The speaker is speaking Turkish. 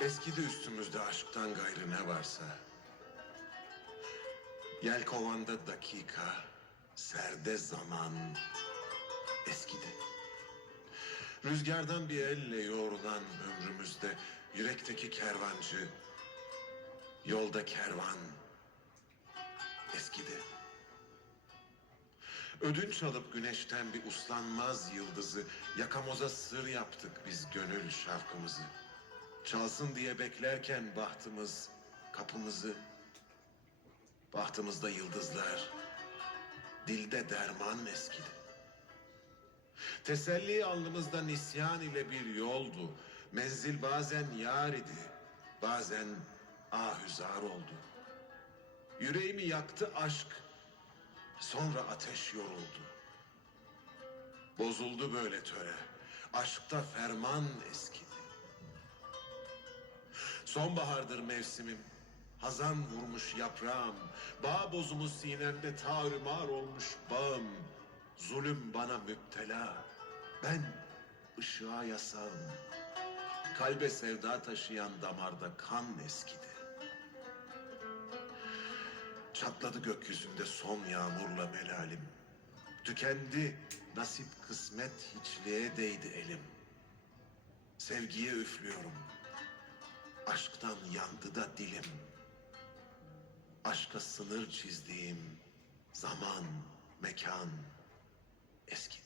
Eskidi üstümüzde aşktan gayrı ne varsa. Yelkovanda dakika, serde zaman eskidi. Rüzgardan bir elle yoğrulan ömrümüzde yürekteki kervancı, yolda kervan eskidi. Ödünç alıp güneşten bir uslanmaz yıldızı yakamoza sır yaptık biz gönül şarkımızı. Çalsın diye beklerken bahtımız kapımızı. Bahtımızda yıldızlar, dilde derman eskidi. Teselli alnımızda nisyan ile bir yoldu. Menzil bazen yar idi, bazen ahüzar oldu. Yüreğimi yaktı aşk, sonra ateş yoruldu. Bozuldu böyle töre, aşkta ferman eskidi. Sonbahardır mevsimim, hazan vurmuş yaprağım, bağ bozumu sinemde tarumar olmuş bağım. Zulüm bana müptela, ben ışığa yasağım. Kalbe sevda taşıyan damarda kan eskidi. Çatladı gökyüzünde son yağmurla melalim. Tükendi nasip kısmet hiçliğe değdi elim. Sevgiye üflüyorum. Aşktan yandı da dilim. Aşka sınır çizdiğim zaman, mekan eskidi.